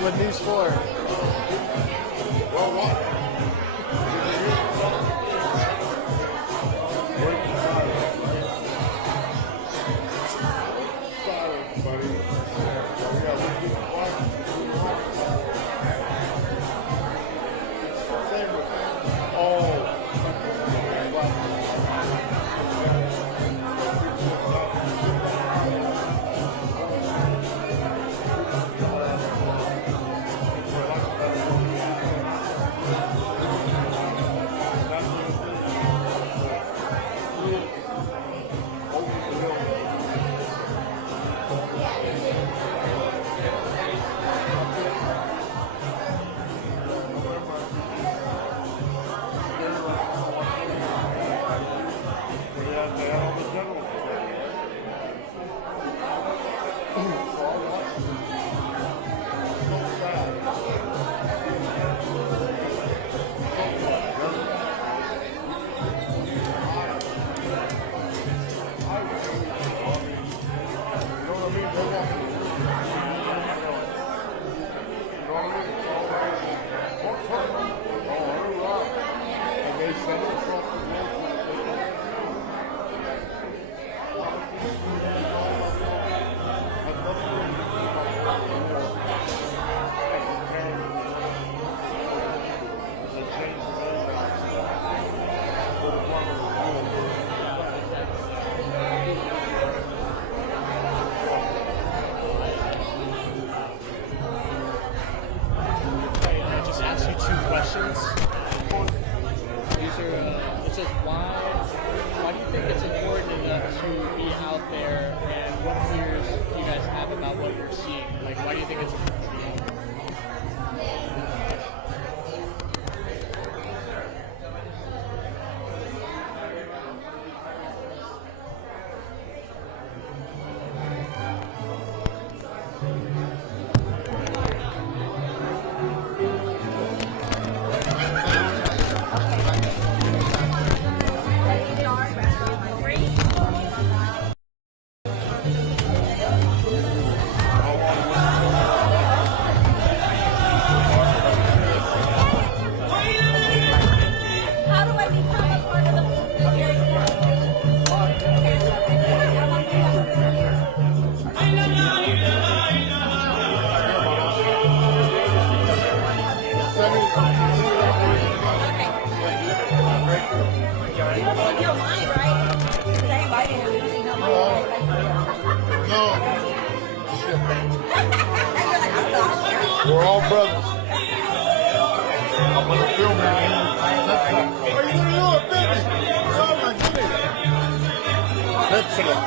What news for? two questions. These are, it says, why do you think it's important enough to be out there, and what fears do you guys have about what you're seeing? Like, why do you think it's important? We're all brothers. I'm gonna film it. Are you gonna do it, baby? Oh my goodness. Excellent.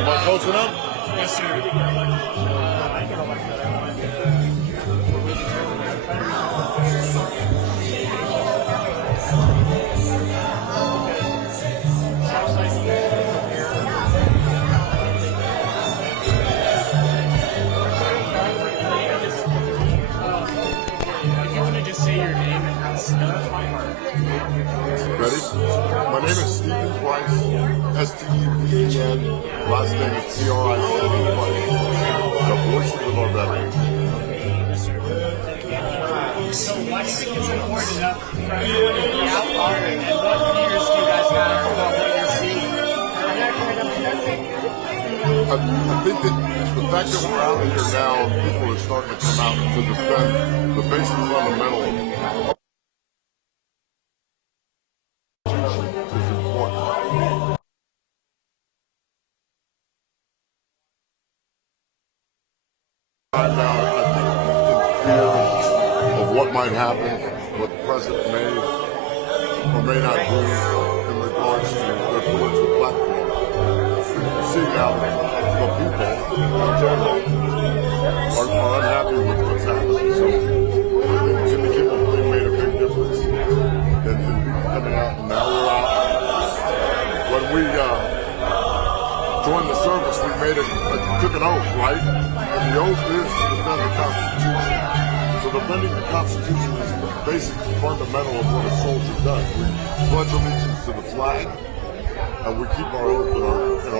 Am I close enough? Yes, sir. Ready? My name is Stephen Price, S-T-E-V-E-N. Last name is P-R-I-C-E Price. The voices of our veterans. So why do you think it's important enough for everyone to be out there, and what fears do you guys have about what you're seeing? I think that the fact that we're out here now, people are starting to come out to defend the basic fundamental of right now, I think in fear of what might happen, what the president may or may not do in regards to their political platform. You see now that the people in general are unhappy with what's happening. So I think Jimmy Kimmel thing made a big difference in people coming out, and now we're out. When we joined the service, we took an oath, right? And the oath is to defend the Constitution. So defending the Constitution is the basic fundamental of what a soldier does. We pledge allegiance to the flag, and we keep our oath and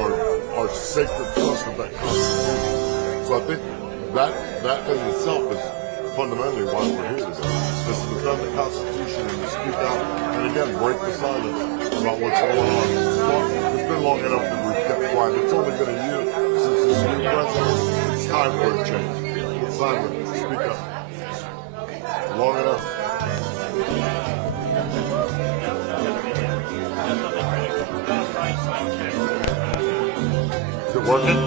our sacred trust of that Constitution. So I think that in itself is fundamentally why we're here today. Is to defend the Constitution and to speak out, and again, break the silence about what's going on. It's been long enough that we've kept quiet. It's only been a year since this new president. It's time for a change. It's time to speak up. Long enough. Is it working?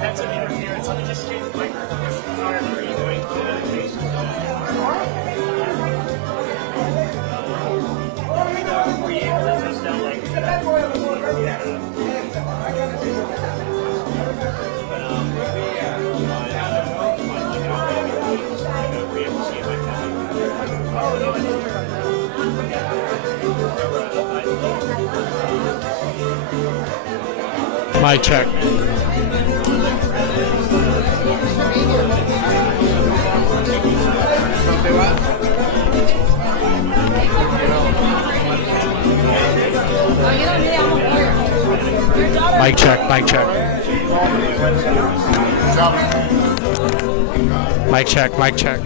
That's an interference. Let me just change the microphone. Sorry, are you going to Facebook? Were you able to touch down like that? Mic check. Mic check, mic check. Mic check, mic check.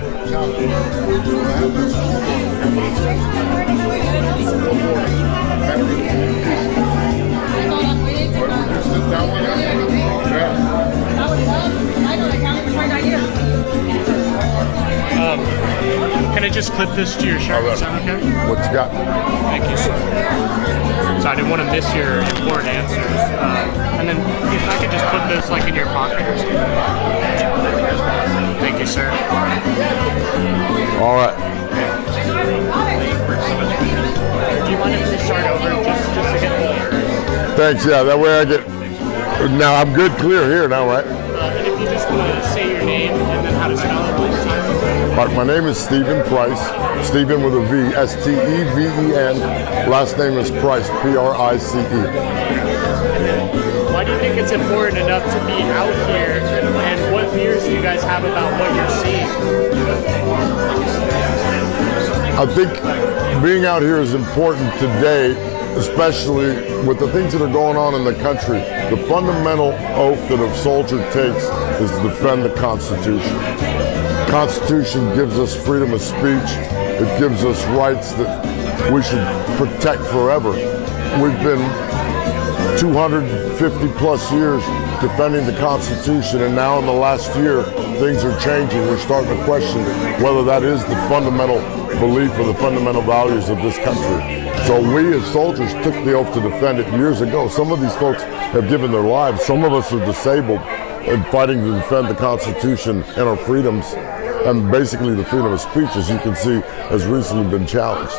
Can I just clip this to your shirt? Is that okay? What you got? Thank you, sir. So I didn't want to miss your important answers. And then if I could just put this like in your pocket or something. Thank you, sir. All right. Do you mind if we start over just to get the... Thanks. Yeah, that way I get. Now I'm good, clear here now, right? And if you just want to say your name and then how to spell it, please. My name is Stephen Price. Stephen with a V. S-T-E-V-E-N. Last name is Price. P-R-I-C-E. Why do you think it's important enough to be out here, and what fears do you guys have about what you're seeing? I think being out here is important today, especially with the things that are going on in the country. The fundamental oath that a soldier takes is to defend the Constitution. The Constitution gives us freedom of speech. It gives us rights that we should protect forever. We've been 250 plus years defending the Constitution, and now in the last year, things are changing. We're starting to question whether that is the fundamental belief or the fundamental values of this country. So we as soldiers took the oath to defend it years ago. Some of these folks have given their lives. Some of us are disabled and fighting to defend the Constitution and our freedoms, and basically the freedom of speech, as you can see, has recently been challenged.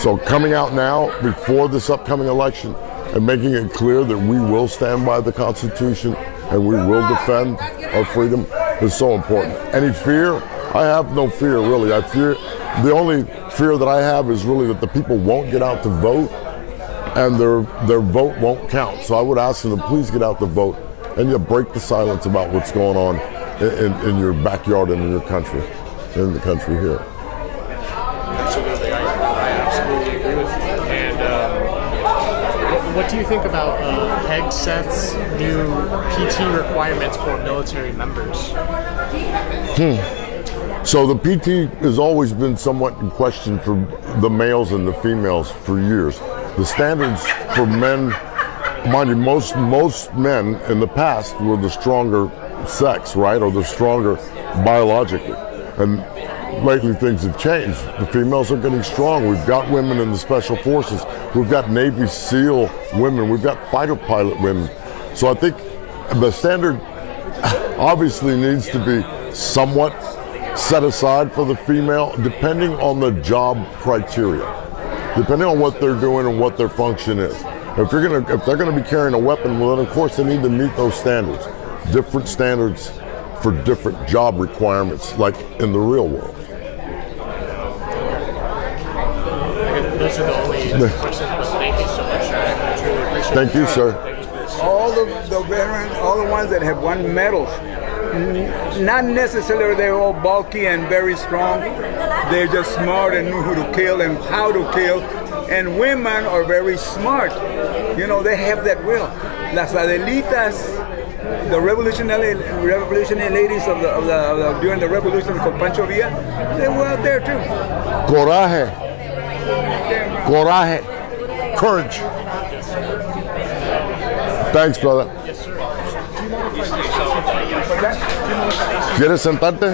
So coming out now, before this upcoming election, and making it clear that we will stand by the Constitution and we will defend our freedom is so important. Any fear? I have no fear, really. The only fear that I have is really that the people won't get out to vote and their vote won't count. So I would ask them to please get out to vote and break the silence about what's going on in your backyard and in your country, in the country here. Absolutely, I absolutely agree with you. And what do you think about HEGSET's new PT requirements for military members? So the PT has always been somewhat in question for the males and the females for years. The standards for men, mind you, most men in the past were the stronger sex, right, or the stronger biologically. And lately things have changed. The females are getting strong. We've got women in the special forces. We've got Navy SEAL women. We've got fighter pilot women. So I think the standard obviously needs to be somewhat set aside for the female, depending on the job criteria, depending on what they're doing and what their function is. If they're gonna be carrying a weapon, well, then of course they need to meet those standards. Different standards for different job requirements, like in the real world. Those are the only questions, but thank you so much. I truly appreciate it. Thank you, sir. All the veterans, all the ones that have won medals, not necessarily they're all bulky and very strong. They're just smart and knew who to kill and how to kill. And women are very smart. You know, they have that will. Las Adelitas, the revolutionary ladies of the during the revolution from Pancho Villa, they were out there too. Coraje. Coraje. Courage. Thanks, brother. ¿Quieres sentarte?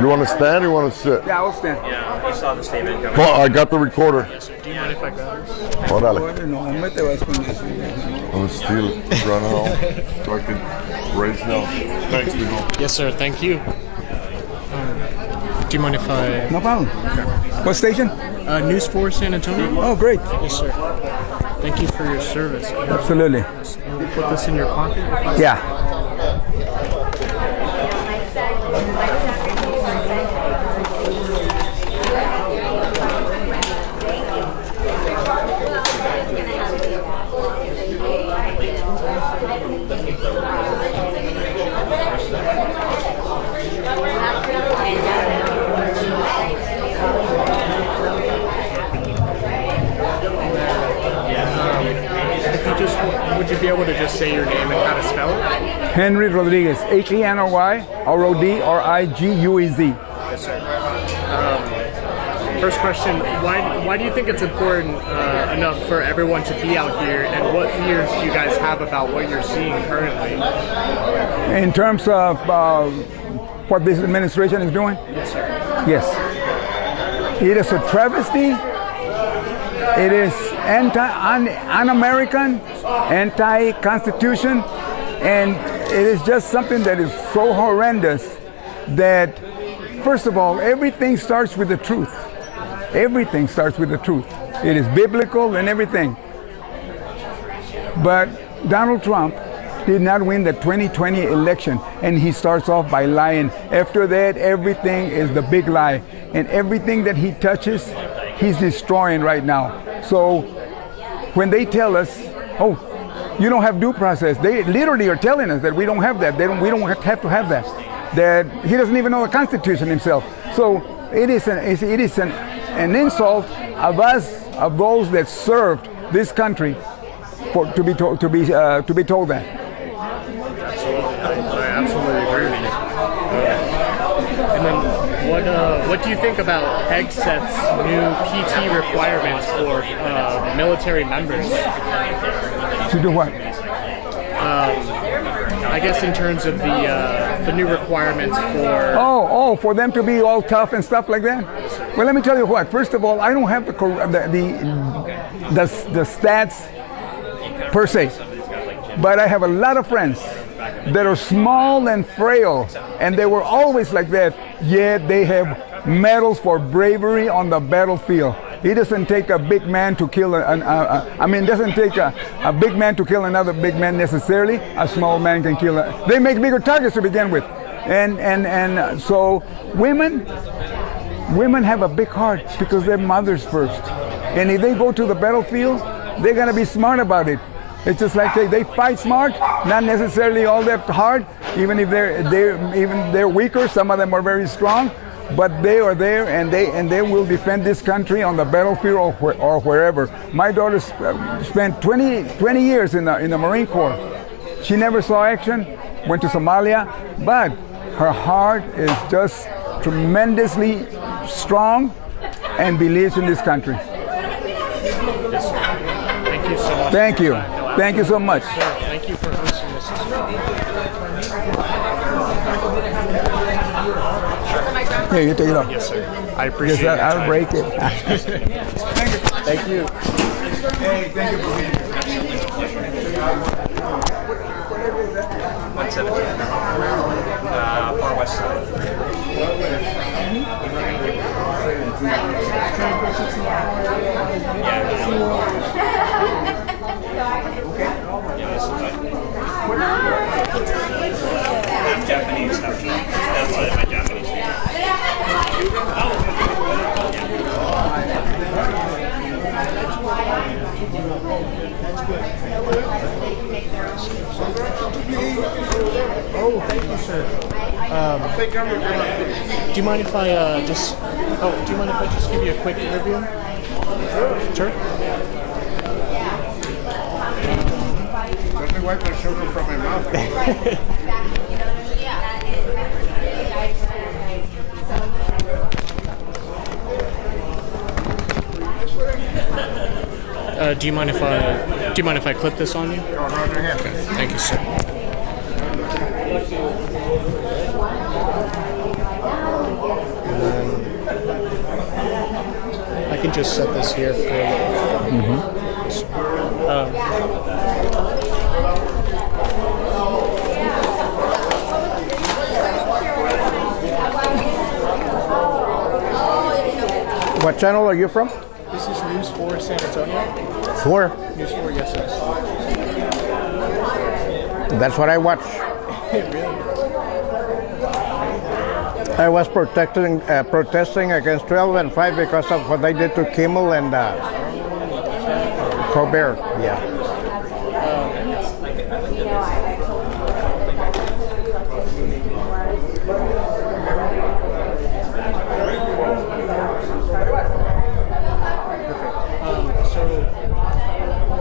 You want to stand or you want to sit? Yeah, I'll stand. Yeah, you saw the statement coming. Oh, I got the recorder. Yes, sir. Do you mind if I grab this? Órale. No me te vas con eso. I'm going to steal it, run home, so I can raise hell. Thanks, Mijo. Yes, sir. Thank you. Do you mind if I... No problem. Okay. What station? News 4 San Antonio. Oh, great. Yes, sir. Thank you for your service. Absolutely. We'll put this in your pocket. Yeah. Would you be able to just say your name and how to spell it? Henry Rodriguez, HenryRodriguez. Yes, sir. First question, why do you think it's important enough for everyone to be out here, and what fears do you guys have about what you're seeing currently? In terms of what this administration is doing? Yes, sir. Yes. It is a travesty. It is un-American, anti-Constitution, and it is just something that is so horrendous that First of all, everything starts with the truth. Everything starts with the truth. It is biblical and everything. But Donald Trump did not win the 2020 election, and he starts off by lying. After that, everything is the big lie. And everything that he touches, he's destroying right now. So when they tell us, oh, you don't have due process, they literally are telling us that we don't have that. We don't have to have that. That he doesn't even know the Constitution himself. So it is an insult of us, of those that served this country, to be told that. Absolutely, I absolutely agree with you. And then, what do you think about Hegseth's new PT requirements for military members? To do what? I guess in terms of the new requirements for... for them to be all tough and stuff like that? Well, let me tell you what. First of all, I don't have the stats per se, but I have a lot of friends that are small and frail, and they were always like that, yet they have medals for bravery on the battlefield. It doesn't take a big man to kill it doesn't take a big man to kill another big man necessarily. A small man can kill they make bigger targets to begin with. And so women have a big heart because they're mothers first. And if they go to the battlefield, they're gonna be smart about it. It's just like they fight smart, not necessarily all that hard, even if they're weaker. Some of them are very strong, but they are there and they will defend this country on the battlefield or wherever. My daughter spent 20 years in the Marine Corps. She never saw action, went to Somalia, but her heart is just tremendously strong and believes in this country. Thank you so much. Thank you. Thank you so much. Thank you for hosting this. Here, you take it off. Yes, sir. I appreciate it. it. I'll break it. Thank you. Hey, thank you for being here. 117. Far west side. I'm Japanese. That's my Japanese. Oh, thank you, sir. Do you mind if I just give you a quick interview? Sure. Let me wipe the sugar from my mouth. Do you mind if I clip this on you? Go right ahead. Okay. Thank you, sir. I can just set this here for What channel are you from? This is News 4 San Antonio. 4? News 4, yes, sir. That's what I watch. Really? I was protesting against 12 and 5 because of what they did to Kimmel and Colbert. Yeah.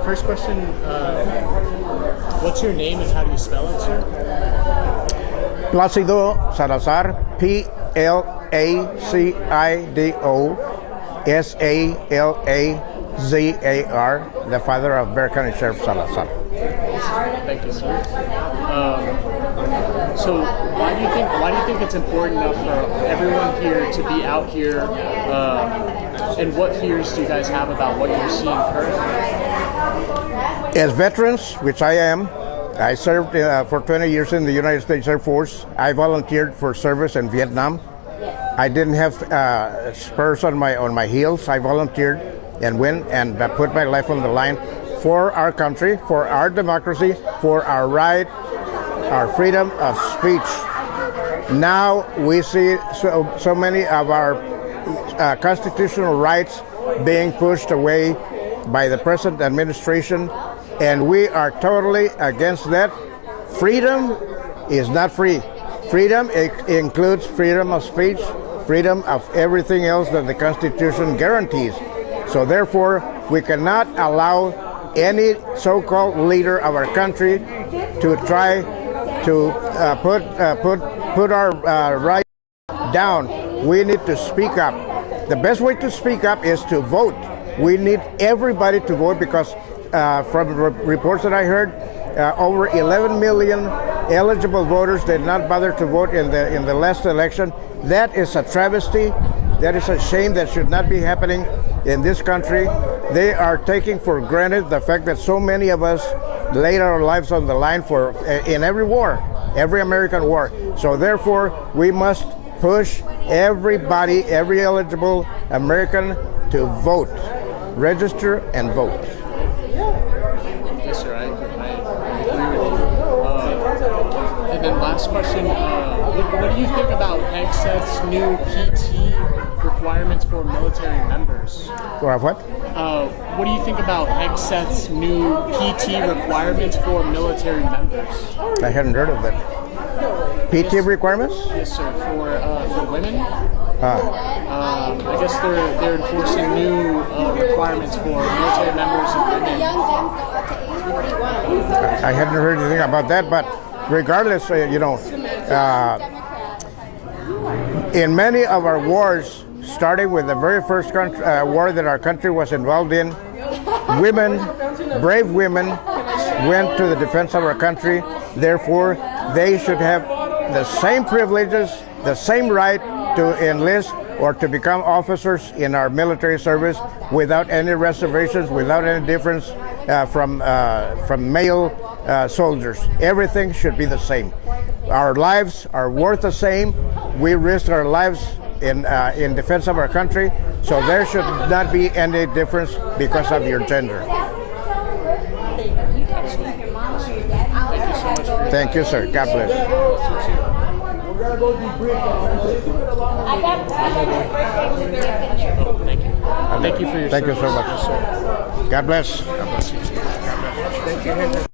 First question, what's your name and how do you spell it, sir? Placido Salazar, Placido Salazar, the father of Bexar County Sheriff Salazar. Thank you, sir. So why do you think it's important enough for everyone here to be out here? And what fears do you guys have about what you're seeing currently? As veterans, which I am, I served for 20 years in the United States Air Force. I volunteered for service in Vietnam. I didn't have spurs on my heels. I volunteered and went and put my life on the line for our country, for our democracy, for our right, our freedom of speech. Now we see so many of our constitutional rights being pushed away by the present administration, and we are totally against that. Freedom is not free. Freedom includes freedom of speech, freedom of everything else that the Constitution guarantees. So therefore, we cannot allow any so-called leader of our country to try to put our rights down. We need to speak up. The best way to speak up is to vote. We need everybody to vote because from reports that I heard, over 11 million eligible voters did not bother to vote in the last election. That is a travesty. That is a shame. That should not be happening in this country. They are taking for granted the fact that so many of us laid our lives on the line in every war, every American war. So therefore, we must push everybody, every eligible American to vote, register and vote. Yes, sir, I agree with you. And then last question, what do you think about Hegseth's new PT requirements for military members? Or what? What do you think about Hegseth's new PT requirements for military members? I hadn't heard of that. PT requirements? Yes, sir, for women. I guess they're enforcing new requirements for military members and women. I hadn't heard anything about that, but regardless, in many of our wars, starting with the very first war that our country was involved in, women, brave women, went to the defense of our country. Therefore, they should have the same privileges, the same right to enlist or to become officers in our military service without any reservations, without any difference from male soldiers. Everything should be the same. Our lives are worth the same. We risk our lives in defense of our country, so there should not be any difference because of your gender. Thank you, sir. God bless. Thank you. Thank you for your Thank you so service. much. God bless. God bless you. God bless. Thank you.